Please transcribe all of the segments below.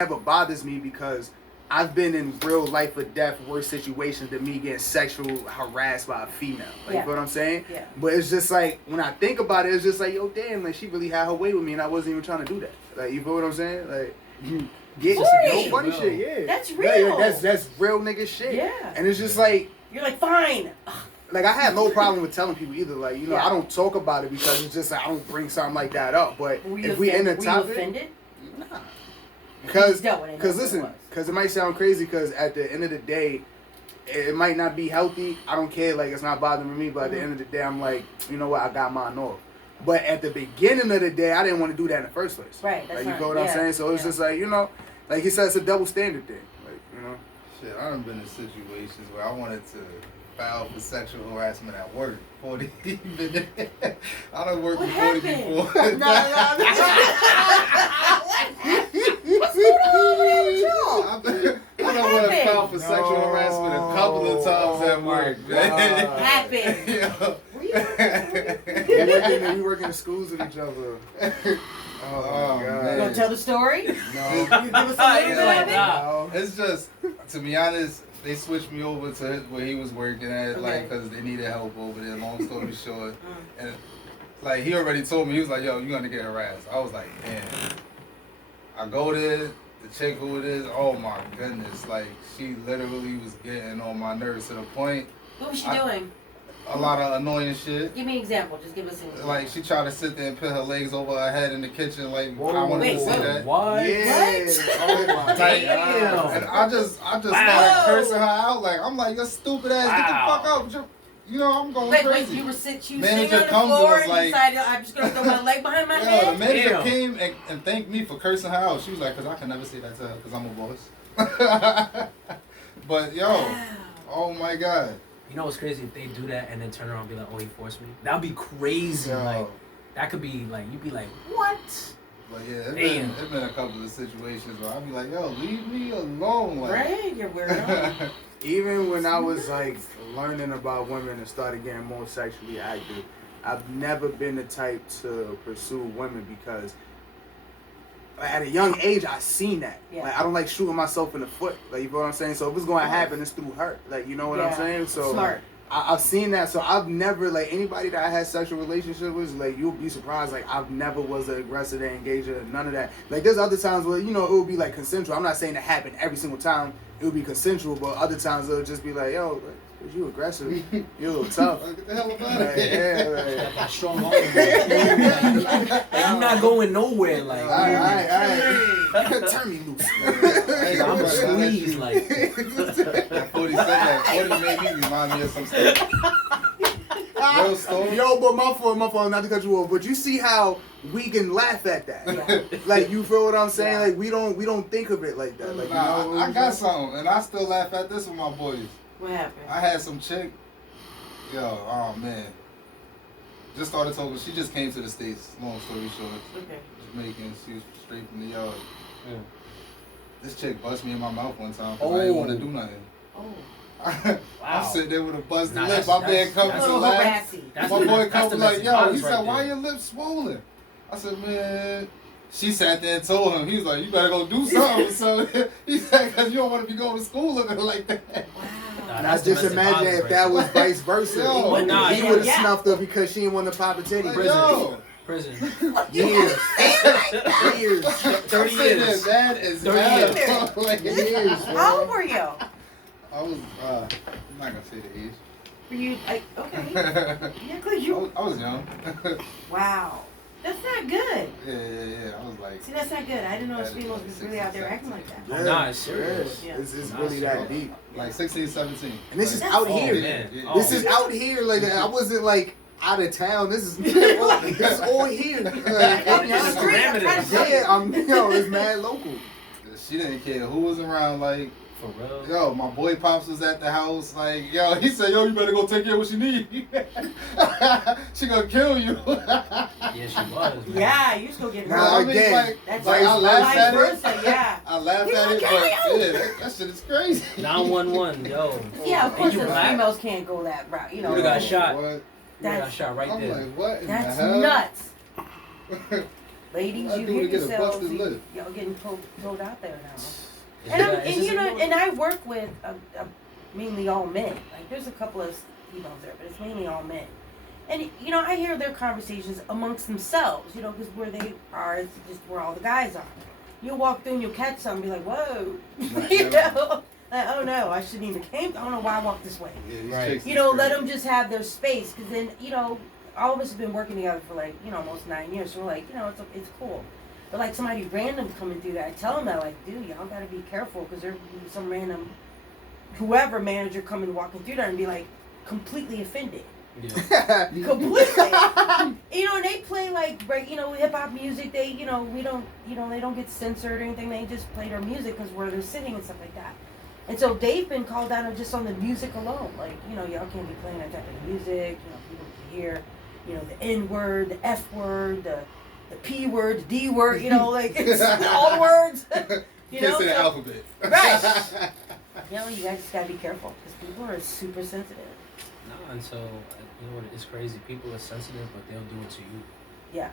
never bothers me because I've been in real life or death worse situations than me getting sexual harassed by a female. Like, you know what I'm saying? Yeah. But it's just like, when I think about it, it's just like, yo, damn, like, she really had her way with me and I wasn't even trying to do that. Like, you feel what I'm saying? Like, get no funny shit, yeah. That's real. That's real nigga shit. Yeah. And it's just like, you're like, fine. like, I have no problem with telling people either. Like, you know, I don't talk about it because it's just like, I don't bring something like that up. But if we end the topic, were you offended? Nah. Because listen, because it might sound crazy because at the end of the day, it might not be healthy. I don't care. Like, it's not bothering me. But at the end of the day, I'm like, you know what? I got mine off. But at the beginning of the day, I didn't want to do that in the first place. Right. That's like, you know what I'm saying? So it's just like, you know, like he said, it's a double standard thing. Like, you know. Shit, I done been in situations where I wanted to file for sexual harassment at work. 40 even. I done worked with 40 before. What's going on with y'all? I done wanted to file for sexual harassment a couple of times at work. Man. What happened? Yeah. We work in the schools with each other. Oh, my God. You gonna tell the story? No. You give us a little bit of it? No. It's just, to be honest, they switched me over to where he was working at, like, because they needed help over there, long story short. And, like, he already told me, he was like, yo, you're going to get harassed. I was like, man. I go there, the chick who it is, oh, my goodness. Like, she literally was getting on my nerves to the point. What was she doing? A lot of annoying shit. Give me an example. Just give us an example. Like, she tried to sit there and put her legs over her head in the kitchen, like, Whoa, I wanted to wait, see that. What? Yeah. Oh, my God. And I just started cursing her out. Like, I'm like, you stupid ass, get the fuck out. You know, I'm going crazy. Wait, you were sitting Manager on the comes floor and was and like, decided I'm just going to throw my leg behind my head? the manager came and thanked me for cursing her out. She was like, because I can never say that to her because I'm a boss. But, yo, oh my God. You know what's crazy? If they do that and then turn around and be like, oh, he forced me. That'd be crazy. Yo. Like, that could be like, you'd be like, what? But yeah, it's been a couple of situations where I'd be like, yo, leave me alone. Like, Right, you're weirdo. Even when I was like learning about women and started getting more sexually active, I've never been the type to pursue women because at a young age I seen that. Yeah. Like, I don't like shooting myself in the foot. Like, you know what I'm saying? So if it's going to happen, it's through her. Like, you know what I'm saying? So smart. I've seen that. So I've never, like, anybody that I had sexual relationships with, like, you'll be surprised. Like, I've never was an aggressor, an engager, none of that. Like, there's other times where, you know, it would be like consensual. I'm not saying it happened every single time. It would be consensual, but other times it'll just be like, yo, like, you aggressive. You're a little tough. get the hell about it. Yeah, That strong arm. I'm not going nowhere. Like, all right. Turn me loose. I'm a squeeze. Like, That 40 said that. 40 made me remind me of some stuff. Real story. Yo, but my fault, not to cut you off, but you see how we can laugh at that. Yeah. Like, you feel what I'm saying? Like, we don't think of it like that. Like, Nah, you know, I got something, and I still laugh at this with my boys. What happened? I had some chick, yo, oh man, just started talking. She just came to the States, long story short. Okay. Jamaican, she was straight from the yard. Yeah. This chick bust me in my mouth one time because I didn't want to do nothing. Oh. I'm sitting there with a busted Nah, lip. that's- My man that's- comes A that's- to little laugh. harassy. My boy comes like, domestic yo, violence he said, right why there. your lips swollen? I said, man. She sat there and told him. He was like, you better go do something. So he said, because you don't want to be going to school looking like that. Wow. Nah, And I that's just domestic imagine violence if right that there. was vice versa. Yo, he nah, would have yeah. snuffed her because she didn't want to pop a titty. Like, Prison. yo. Prison. Years. 30 years. That is 30 bad. years. Like, Years, How old were you? I was, I'm not going to say the age. Were you like, okay. I Yeah, because you. was young. Wow. That's not good. Yeah. I was like, See, that's not good. I didn't know females was really out there acting like that. Yeah, Nah, it's serious. yeah. Yeah. It's Nah, really that serious. deep. like 16, 17. And this is That's out all, here. man. Yeah. Oh. This is out here. Like, I wasn't like out of town. This is it's all here. Like, Up the honestly. street, I'm trying to yeah, it's mad local. She didn't care who was around. Like, For real. yo, my boy Pops was at the house. Like, yo, he said, yo, you better go take care of what she need. She gonna kill you. Yeah, she was. Man. Yeah, you just go get Nah, hurt. I mean, again, like, That's like, I laughed at vice it. versa, yeah. I laughed He's at it, gonna but kill you. yeah, that shit is crazy. 911, yo. Yeah, of And course you the black? females can't go that route. You know. would've got shot. What? You got shot right I'm there. like, what in That's the hell? nuts. Ladies, I you do hear to get a yourselves, busted lip. y'all getting pulled out there now. It's And, just- it's and just you know, anymore. and I work with mainly all men. Like, there's a couple of females there, but it's mainly all men. And, you know, I hear their conversations amongst themselves, you know, because where they are is just where all the guys are. You'll walk through and you'll catch something and be like, whoa. You know? Like, oh no, I shouldn't even came. I don't know why I walked this way. Yeah, these Right. chicks You is know, crazy. let them just have their space. Because then, you know, all of us have been working together for like, you know, almost 9 years. So we're like, you know, it's cool. But like somebody random coming through that, I tell them that, like, dude, y'all gotta be careful because there'll be some random, whoever manager coming walking through there and be like completely offended. Yeah. Completely. You know, and they play like, you know, hip hop music. They, you know, we don't, you know, they don't get censored or anything. They just play their music because where they're sitting and stuff like that. And so they've been called out just on the music alone. Like, you know, y'all can't be playing that type of music. You know, people can hear, you know, the N word, the F word, the P word, the D word. You know, like it's all the words. You Can't know, say the so- alphabet. Right. You know, you guys just gotta be careful because people are super sensitive. No, and so you know what? It's crazy. People are sensitive, but they'll do it to you. Yeah.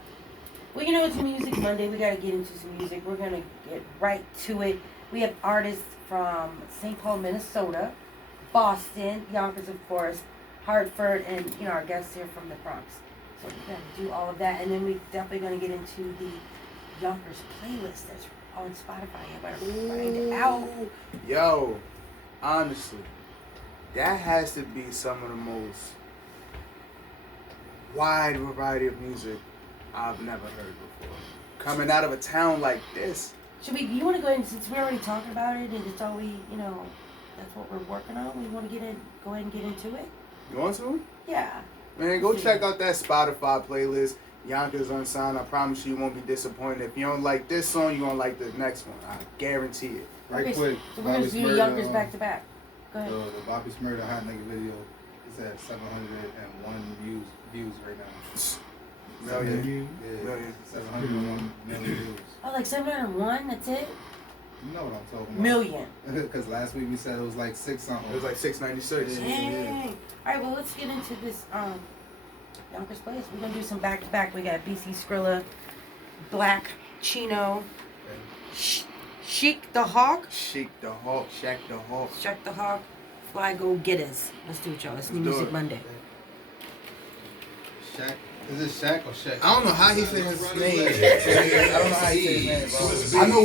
Well, you know, it's Music Monday. We got to get into some music. We're going to get right to it. We have artists from St. Paul, Minnesota, Boston, Yonkers, of course, Hartford, and, you know, our guests here from the Bronx. So we're going to do all of that. And then we're definitely going to get into the Yonkers playlist that's on Spotify. You better find it out. Yo, honestly, that has to be some of the most wide variety of music I've never heard before. Coming out of a town like this. You want to go ahead and, since we're already talking about it, and it's all we, you know, that's what we're working on, we want to go ahead and get into it? You want to? Yeah. Man, go check out that Spotify playlist, Yonkers Unsigned. I promise you won't be disappointed. If you don't like this song, you're going to like the next one. I guarantee it. Right Okay, quick, So we're going to do the Yonkers back to back. Go ahead. The Bobby Smurda Hot Nigga video is at 701 views right now. Million. Yeah, Million. 701 million views. Oh, like 701, that's it? You know what I'm talking about. Million. Because last week we said it was like 6 something. It was like 696. Yeah. Dang. Alright, well, let's get into this Yonkers playlist. We're going to do some back to back. We got BC Skrilla, Black Chino, Chic the Hawk, Chic the Hawk, Shaq the Hawk. Shaq the Hawk, Fly Go Getters. Let's do it, y'all. It's New Let's do Music it. Monday. Shaq. Is it Shaq or Shaq? I don't know how he said his name. I don't know how he said his name, bro. I know